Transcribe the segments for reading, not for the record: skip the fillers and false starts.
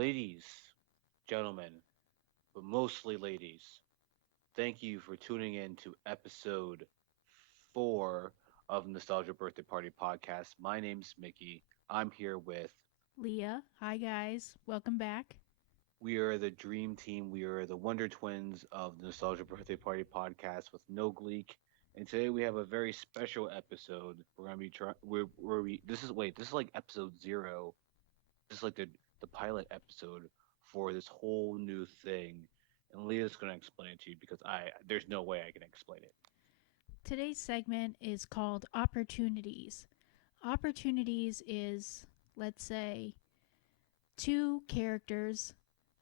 Ladies, gentlemen, but mostly ladies, thank you for tuning in to episode 4 of Nostalgia Birthday Party Podcast. My name's Mickey. I'm here with, Leah. Hi, guys. Welcome back. we are the dream team. We are the Wonder Twins of the Nostalgia Birthday Party Podcast with no Gleek. And today we have a very special episode. We're gonna be trying. This is like episode 0. This is like the pilot episode for this whole new thing, and Leah's gonna explain it to you because I there's no way I can explain it. Today's segment is called Opportunities. Opportunities is, let's say, two characters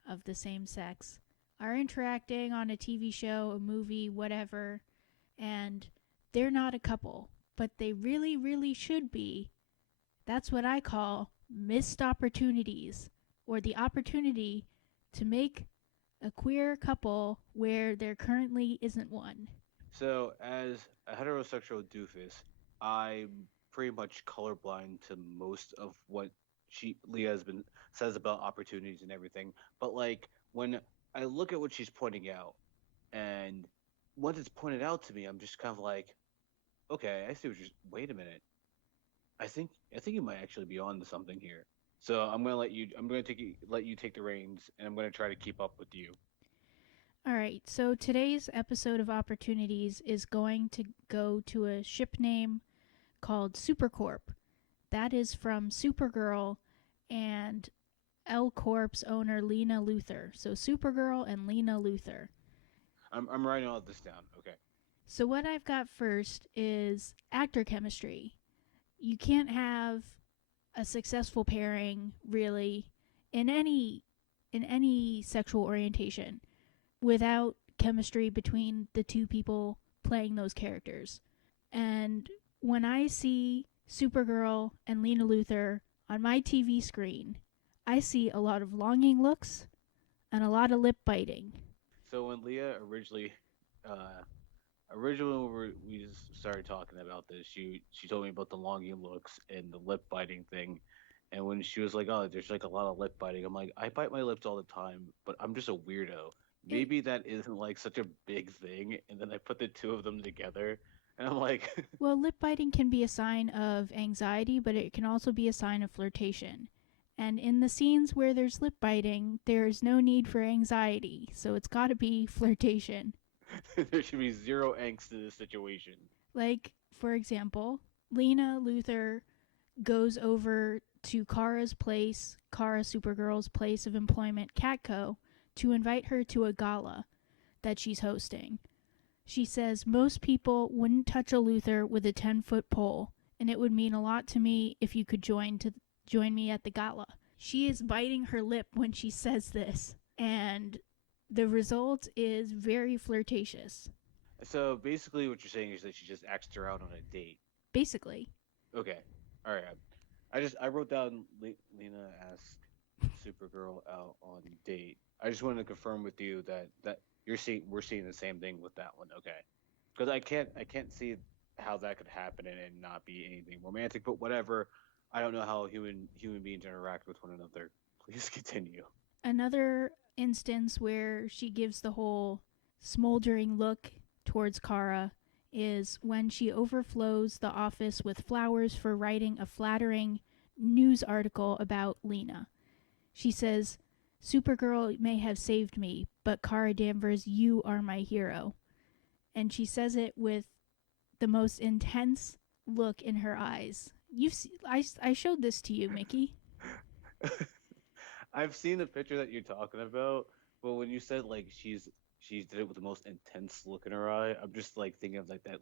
of the same sex are interacting on a TV show, a movie, whatever, and they're not a couple, but they really, really should be. That's what I call missed opportunities, or the opportunity to make a queer couple where there currently isn't one. So, as a heterosexual doofus, I'm pretty much colorblind to most of what Leah has been says about opportunities and everything. But like when I look at what she's pointing out, and once it's pointed out to me, I'm just kind of like, okay, I see what you're. Wait a minute. I think you might actually be on to something here. So I'm gonna let you. I'm gonna let you take the reins, and I'm gonna try to keep up with you. All right, so today's episode of Opportunities is going to go to a ship name called SuperCorp. That is from Supergirl and L Corp's owner Lena Luthor. So Supergirl and Lena Luthor. I'm writing all this down. Okay. So what I've got first is actor chemistry. You can't have a successful pairing really in any sexual orientation without chemistry between the two people playing those characters. And when I see Supergirl and Lena Luthor on my TV screen, I see a lot of longing looks and a lot of lip biting. So when Leah uh, originally when we started talking about this, she told me about the longing looks and the lip biting thing, and when she was like, "Oh, there's like a lot of lip biting," I'm like, "I bite my lips all the time, but I'm just a weirdo. It Maybe that isn't like such a big thing." And then I put the two of them together, and I'm like, Well, lip biting can be a sign of anxiety, but it can also be a sign of flirtation. And in the scenes where there's lip biting, there's no need for anxiety, so it's gotta be flirtation. there should be zero angst in this situation. Like, for example, Lena Luthor goes over to Kara's place, Kara Supergirl's place of employment, Catco, to invite her to a gala that she's hosting. She says most people wouldn't touch a Luthor with a 10-foot pole, and it would mean a lot to me if you could join me at the gala. She is biting her lip when she says this, and the result is very flirtatious. So basically, what you're saying is that she just asked her out on a date. Basically, Okay, all right. I wrote down Lena asked Supergirl out on date. I just wanted to confirm with you that we're seeing the same thing with that one. Okay, because I can't see how that could happen and not be anything romantic. But whatever. I don't know how human beings interact with one another. Please continue. another instance where she gives the whole smoldering look towards Kara is when she overflows the office with flowers for writing a flattering news article about Lena. She says, Supergirl may have saved me, but Kara Danvers, you are my hero. And she says it with the most intense look in her eyes. I showed this to you, Mickey. I've seen the picture that you're talking about, but when you said like she did it with the most intense look in her eye, I'm just like thinking of like that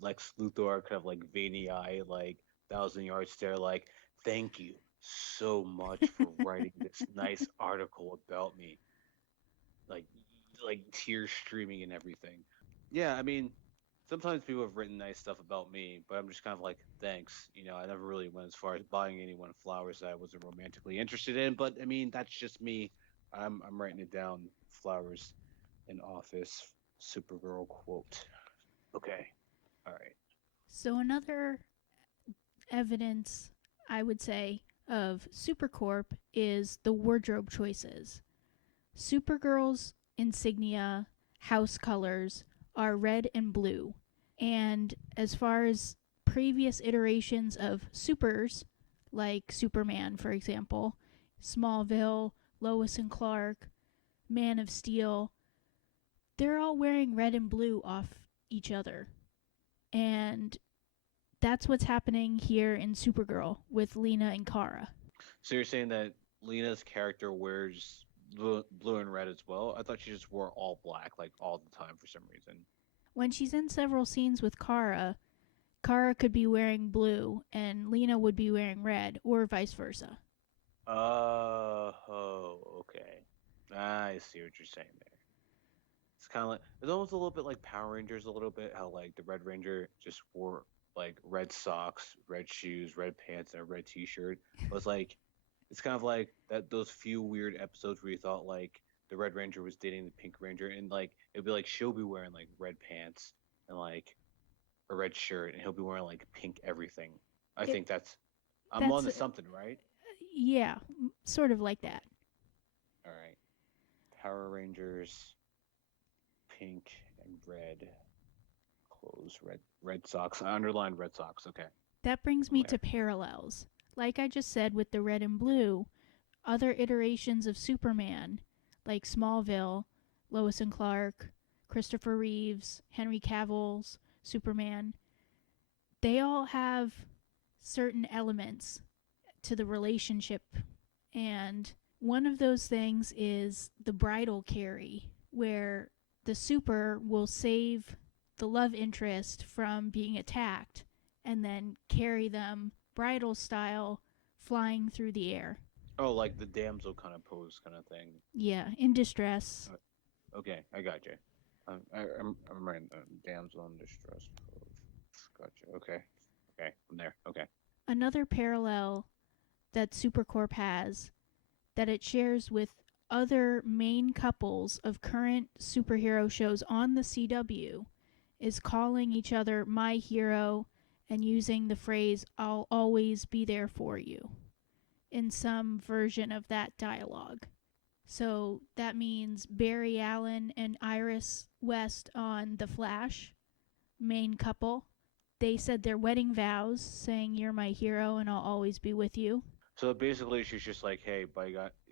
Lex Luthor kind of like veiny eye, like 1,000 yard stare, like thank you so much for writing this nice article about me, like like tears streaming and everything. Yeah, I mean, sometimes people have written nice stuff about me, but I'm just kind of like, thanks. I never really went as far as buying anyone flowers that I wasn't romantically interested in. But I mean, that's just me. I'm writing it down. Flowers in office. Supergirl quote. Okay. All right. So, another evidence, I would say, of SuperCorp is the wardrobe choices. Supergirl's insignia, house colors, are red and blue. And as far as previous iterations of supers, like Superman, for example, Smallville, Lois and Clark, Man of Steel, they're all wearing red and blue off each other. And that's what's happening here in Supergirl with Lena and Kara. So you're saying that Lena's character wears blue and red as well? I thought she just wore all black, like all the time for some reason. When she's in several scenes with Kara, Kara could be wearing blue and Lena would be wearing red, or vice versa. Okay. I see what you're saying there. It's kind of like it's almost a little bit like Power Rangers, a little bit how like the Red Ranger just wore like red socks, red shoes, red pants, and a red T-shirt. But it's kind of like that those few weird episodes where you thought like the Red Ranger was dating the Pink Ranger, and like it'd be like she'll be wearing like red pants and like a red shirt, and he'll be wearing like pink everything. I think I'm on to something, right? Yeah, sort of like that. All right. Power Rangers, pink and red clothes, red socks. I underlined red socks. Okay. That brings me to parallels. Like I just said with the red and blue, other iterations of Superman, like Smallville, Lois and Clark, Christopher Reeves, Henry Cavill's Superman, they all have certain elements to the relationship. And one of those things is the bridal carry, where the super will save the love interest from being attacked and then carry them bridal style flying through the air. Oh, like the damsel kind of pose kind of thing. Yeah, in distress. Okay, I got you. I'm writing damsel in distress pose. Gotcha. Okay. Okay, I'm there. Okay. Another parallel that SuperCorp has that it shares with other main couples of current superhero shows on the CW is calling each other my hero and using the phrase I'll always be there for you in some version of that dialogue. So that means Barry Allen and Iris West on The Flash, main couple. They said their wedding vows, saying you're my hero and I'll always be with you. So basically, she's just like, "Hey,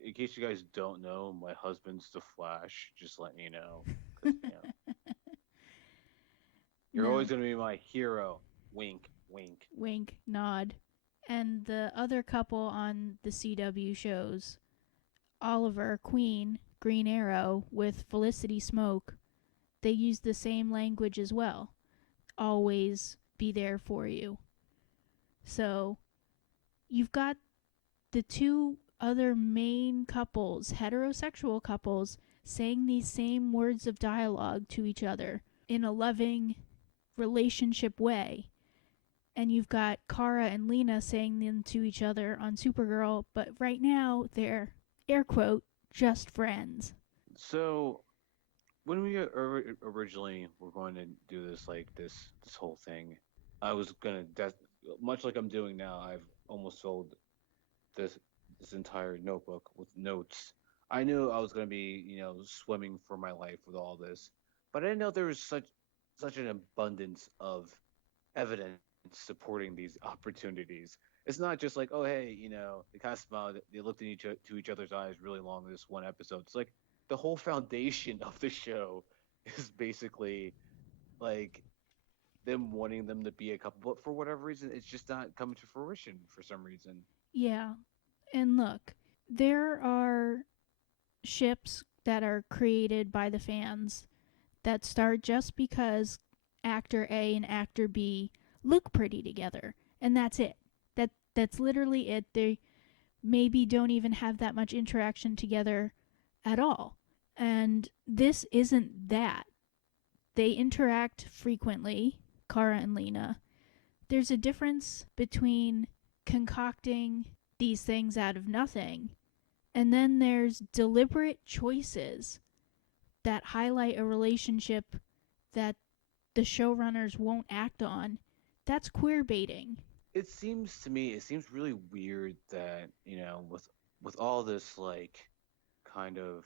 in case you guys don't know, my husband's the Flash. Just letting you know, 'cause, you're always gonna be my hero." Wink, wink. Wink, nod. And the other couple on the CW shows, Oliver Queen, Green Arrow, with Felicity Smoke, they use the same language as well. Always be there for you. So you've got the two other main couples, heterosexual couples, saying these same words of dialogue to each other in a loving relationship way. And you've got Kara and Lena saying them to each other on Supergirl, but right now they're, air quote, just friends. So when we originally were going to do this, like this whole thing, I was gonna much like I'm doing now. I've almost filled this entire notebook with notes. I knew I was gonna be, swimming for my life with all this, but I didn't know there was such an abundance of evidence supporting these opportunities. It's not just like, oh hey, they kind of smiled, they looked to each other's eyes really long in this one episode. It's like the whole foundation of the show is basically like them wanting them to be a couple, but for whatever reason, it's just not coming to fruition for some reason. Yeah. And look, there are ships that are created by the fans that start just because actor A and actor B look pretty together, and that's it. That's literally it. They maybe don't even have that much interaction together at all. And this isn't that. They interact frequently, Kara and Lena. There's a difference between concocting these things out of nothing, and then there's deliberate choices that highlight a relationship that the showrunners won't act on. That's queer baiting. it seems to me, it seems really weird that, with all this like kind of,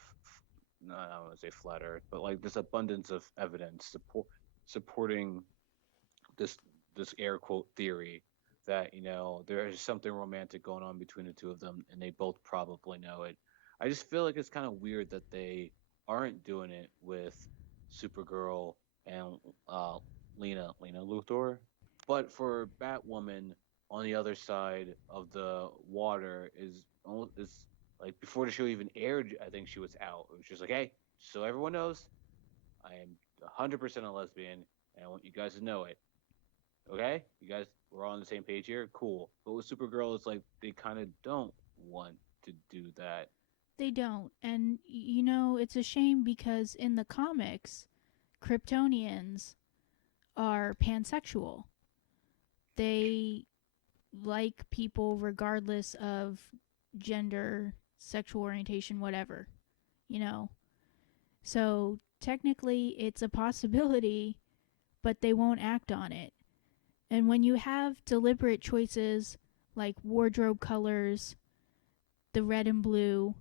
no, I don't want to say flat Earth, but like this abundance of evidence supporting this this air quote theory that there is something romantic going on between the two of them, and they both probably know it. I just feel like it's kind of weird that they aren't doing it with Supergirl and uh, Lena Luthor, but for Batwoman on the other side of the water is like before the show even aired. I think she was out. It was just like, hey, so everyone knows, I am 100% a lesbian, and I want you guys to know it. Okay, you guys, we're all on the same page here. Cool. But with Supergirl, it's like they kind of don't want to do that. They don't. And, it's a shame because in the comics, Kryptonians are pansexual. They like people regardless of gender, sexual orientation, whatever, you know? So technically, it's a possibility, but they won't act on it. And when you have deliberate choices like wardrobe colors, the red and blue,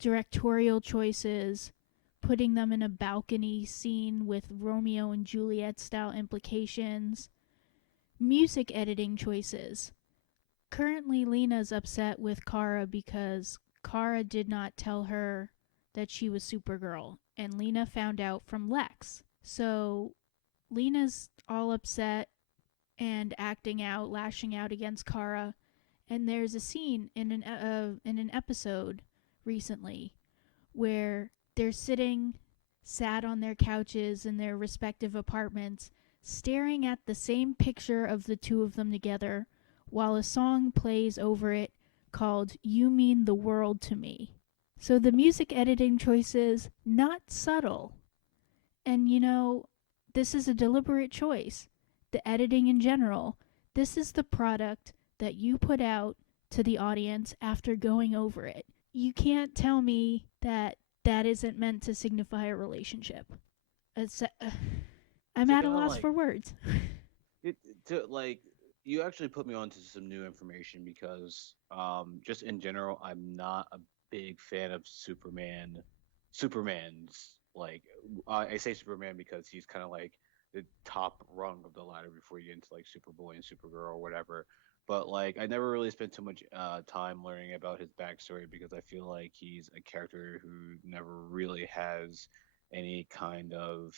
directorial choices, putting them in a balcony scene with Romeo and Juliet style implications, music editing choices. Currently, Lena's upset with Kara because Kara did not tell her that she was Supergirl, and Lena found out from Lex. So Lena's all upset and acting out, lashing out against Kara. And there's a scene in an episode recently where they're sitting sad on their couches in their respective apartments, staring at the same picture of the two of them together, while a song plays over it called "You Mean the World to Me." So the music editing choices, not subtle. And this is a deliberate choice. The editing in general, this is the product that you put out to the audience after going over it. You can't tell me that that isn't meant to signify a relationship. It's, I'm To at a kind of loss like for words. it, to like you actually put me onto some new information because just in general, I'm not a big fan of Superman's like I say Superman because he's kind of like the top rung of the ladder before you get into like Superboy and Supergirl or whatever. But like I never really spent too much time learning about his backstory because I feel like he's a character who never really has any kind of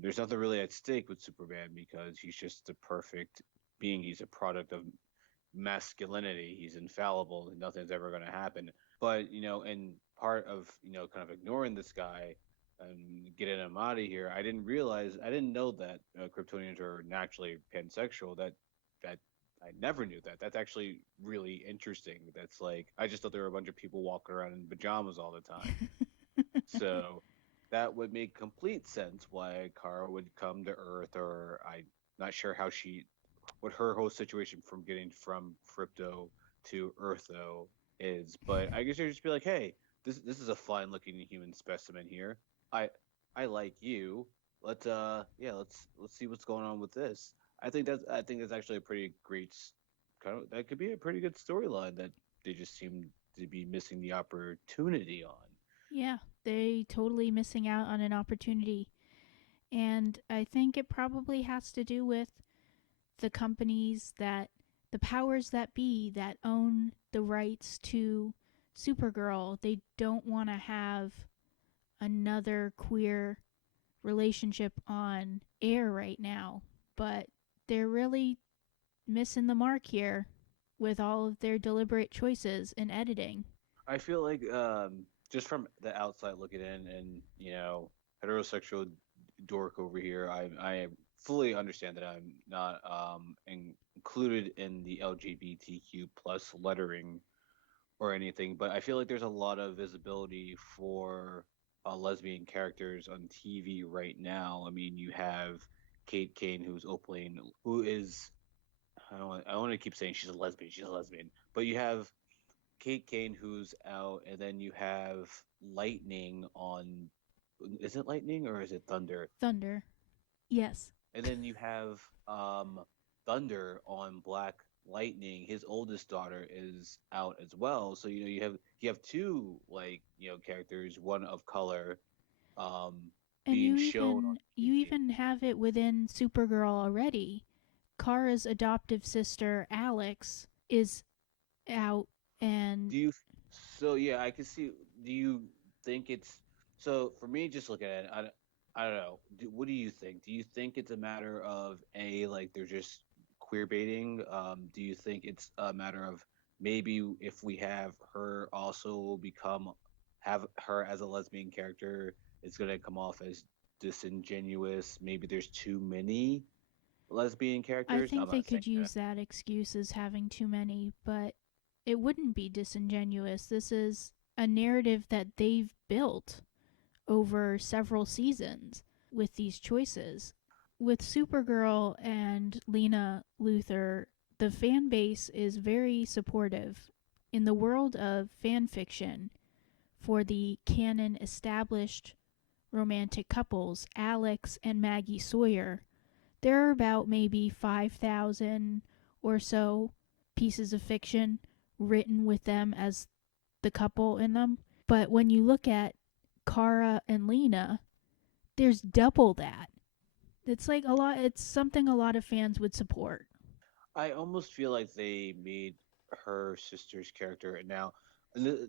there's nothing really at stake with Superman because he's just the perfect being. He's a product of masculinity. He's infallible. Nothing's ever going to happen. But in part of kind of ignoring this guy and getting him out of here, I didn't know that Kryptonians are naturally pansexual. That I never knew that. That's actually really interesting. That's like I just thought there were a bunch of people walking around in pajamas all the time. So that would make complete sense why Kara would come to Earth, or I'm not sure what her whole situation from getting from Crypto to Earth though is. But I guess you'd just be like, hey, this is a fine looking human specimen here. I I like you. Let's see what's going on with this. I think that's actually a pretty great kind of that could be a pretty good storyline that they just seem to be missing the opportunity on. Yeah, they totally missing out on an opportunity. And I think it probably has to do with the companies the powers that be that own the rights to Supergirl. They don't want to have another queer relationship on air right now, but they're really missing the mark here with all of their deliberate choices in editing. I feel like just from the outside looking in, and heterosexual dork over here, I fully understand that I'm not included in the LGBTQ plus lettering or anything, but I feel like there's a lot of visibility for lesbian characters on TV right now. I mean, you have Kate Kane, who is I want to keep saying she's a lesbian, but you have Kate Kane who's out, and then you have Lightning on. Is it Lightning or is it Thunder? Thunder. Yes. And then you have Thunder on Black Lightning, his oldest daughter is out as well. So you have two like characters, one of color, um, And being shown on you TV. even have it within Supergirl already. Kara's adoptive sister Alex is out, and Do you? So yeah, I can see. Do you think it's so? For me, just looking at it, I don't know. What do you think? Do you think it's a matter of like they're just queer baiting? Do you think it's a matter of maybe if we have her also become have her as a lesbian character, it's gonna come off as disingenuous? Maybe there's too many lesbian I characters. I'm think they not saying could that. use that excuse as having too many, but it wouldn't be disingenuous. This is a narrative that they've built over several seasons with these choices. With Supergirl and Lena Luthor, the fan base is very supportive. In the world of fan fiction, for the canon established romantic couples, Alex and Maggie Sawyer, there are about maybe 5,000 or so pieces of fiction written with them as the couple in them. But when you look at Kara and Lena, there's double that. It's like a lot, it's something a lot of fans would support. I almost feel like they made her sister's character and now,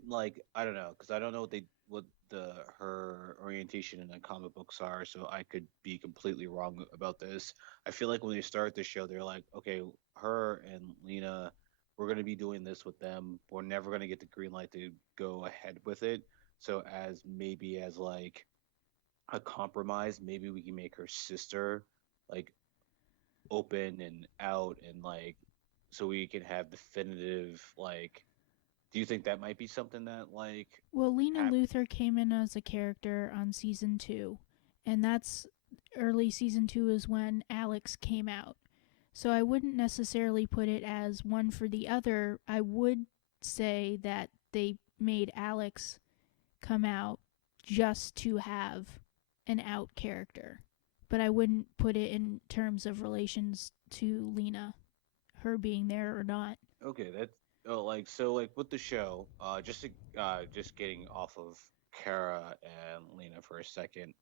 like I don't know, because I don't know what the her orientation in the comic books are, so I could be completely wrong about this. I feel like when they start the show, they're like, okay, her and Lena, we're gonna be doing this with them. We're never gonna get the green light to go ahead with it. So as like a compromise, maybe we can make her sister like open and out and like so we can have definitive like do you think that might be something that like Well, Lena hap- Luthor came in as a character on season 2, and that's early season 2 is when Alex came out. So I wouldn't necessarily put it as one for the other. I would say that they made Alex come out just to have an out character. But I wouldn't put it in terms of relations to Lena, her being there or not. okay that's oh, like so like with the show just getting off of Kara and Lena for a second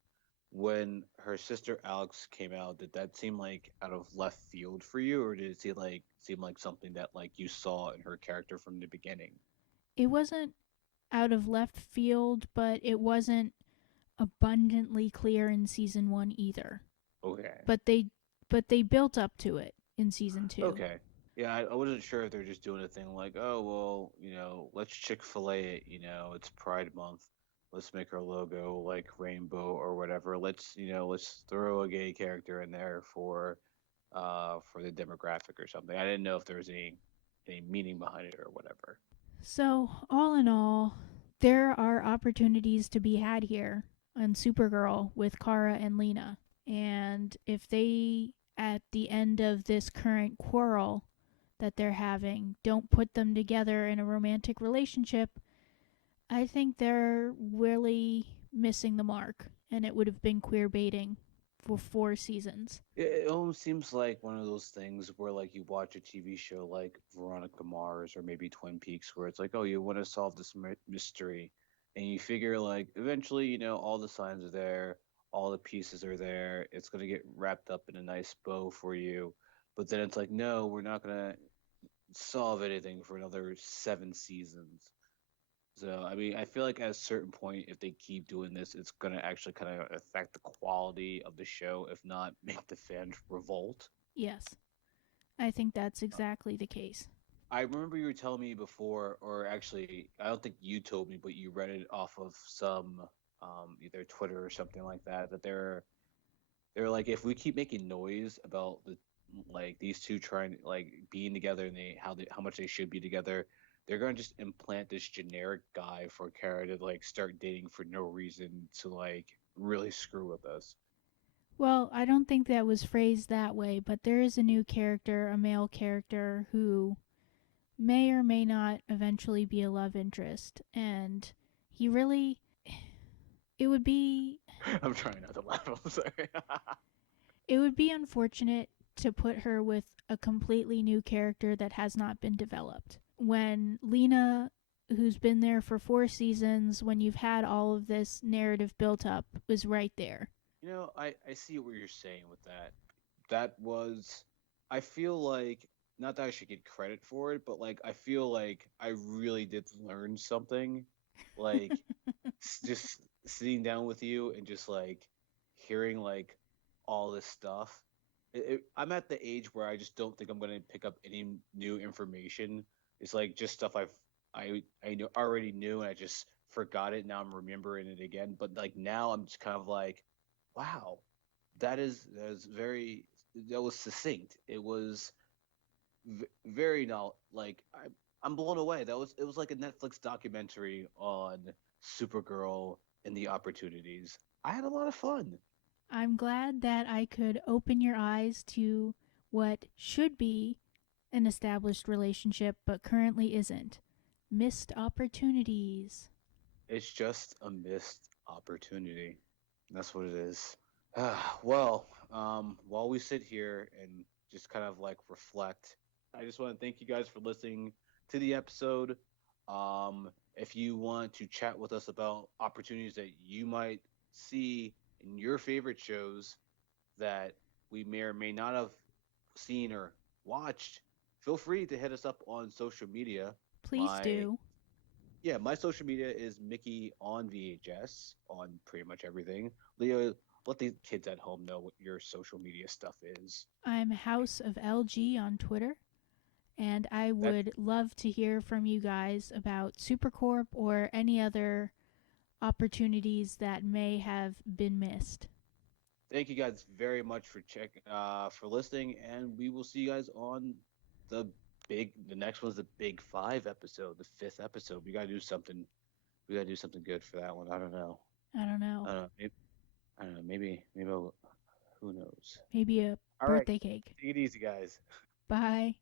when her sister Alex came out did that seem like out of left field for you or did it seem like something that like you saw in her character from the beginning? It wasn't out of left field, but it wasn't abundantly clear in season 1 either. Okay. But they built up to it in season 2. Okay. Yeah, I wasn't sure if they're just doing a thing like, oh, well, let's Chick-fil-A it, it's Pride Month. Let's make our logo like rainbow or whatever. Let's throw a gay character in there for the demographic or something. I didn't know if there was any meaning behind it or whatever. So, all in all, there are opportunities to be had here on Supergirl with Kara and Lena. And if they, at the end of this current quarrel that they're having, don't put them together in a romantic relationship, I think they're really missing the mark. And it would have been queer baiting for 4 seasons. It almost seems like one of those things where like you watch a TV show like Veronica Mars or maybe Twin Peaks where it's like, oh, you want to solve this mystery, and you figure like eventually, all the signs are there, all the pieces are there, it's gonna get wrapped up in a nice bow for you, but then it's like, no, we're not gonna solve anything for another 7 seasons. So I mean, I feel like at a certain point, if they keep doing this, it's gonna actually kind of affect the quality of the show, if not make the fans revolt. Yes, I think that's Uh, exactly the case. I remember you were telling me before, or actually, I don't think you told me, but you read it off of some either Twitter or something like that. That they're like, if we keep making noise about the like these two trying like being together and how much they should be together, they're gonna just implant this generic guy for Kara to like start dating for no reason to like really screw with us. Well, I don't think that was phrased that way, but there is a new character, a male character, who may or may not eventually be a love interest. And he really. It would be. I'm trying not to laugh. I'm sorry. It would be unfortunate to put her with a completely new character that has not been developed. When Lena, who's been there for 4 seasons, when you've had all of this narrative built up, was right there. I see what you're saying with that. That was, I feel like, not that I should get credit for it, but like I feel like I really did learn something. Like just sitting down with you and just like hearing like all this stuff. I'm at the age where I just don't think I'm gonna pick up any new information. It's like just stuff already knew and I just forgot it. Now I'm remembering it again. But like now I'm just kind of like, wow, that was succinct. It was very not like I'm blown away. It was like a Netflix documentary on Supergirl and the opportunities. I had a lot of fun. I'm glad that I could open your eyes to what should be an established relationship but currently isn't. Missed opportunities. It's just a missed opportunity. That's what it is. Well, while we sit here and just kind of like reflect, I just want to thank you guys for listening to the episode. If you want to chat with us about opportunities that you might see in your favorite shows that we may or may not have seen or watched, feel free to hit us up on social media. Please My do. Yeah, my social media is Mickey on VHS on pretty much everything. Leah, let the kids at home know what your social media stuff is. I'm House of LG on Twitter, and I That would love to hear from you guys about SuperCorp or any other opportunities that may have been missed. Thank you guys very much for listening, and we will see you guys on the the next one's the Big Five episode, the fifth episode. We gotta do something good for that one. I don't know. I don't know. I don't know. I don't know. Who knows? Maybe a All right, birthday cake. take it easy, guys. Bye.